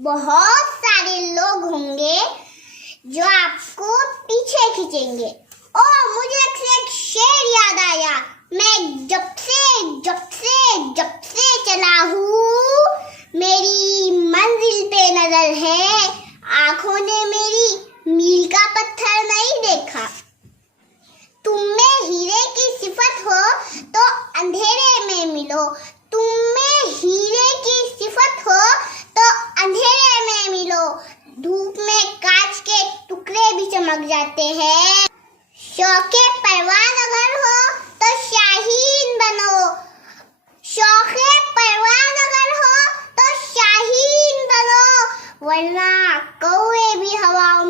बहुत सारे लोग होंगे जो आपको पीछे खींचेंगे। ओ मुझे एक शेर याद आया। मैं जब से चला हूँ, मेरी मंजिल पे नजर है, आंखों ने मेरी मील का पत्थर नहीं देखा। तुम में हीरे की सिफत हो तो अंधेरे में मिलो, तुम में हीरे की सिफत हो तो अंधेरे में मिलो। धूप में कांच के टुकड़े भी चमक जाते हैं। शौके परवाज़ अगर हो तो शाहीन बनो, शौके परवाज़ अगर हो तो शाहीन बनो, वरना कौवे भी हवाओं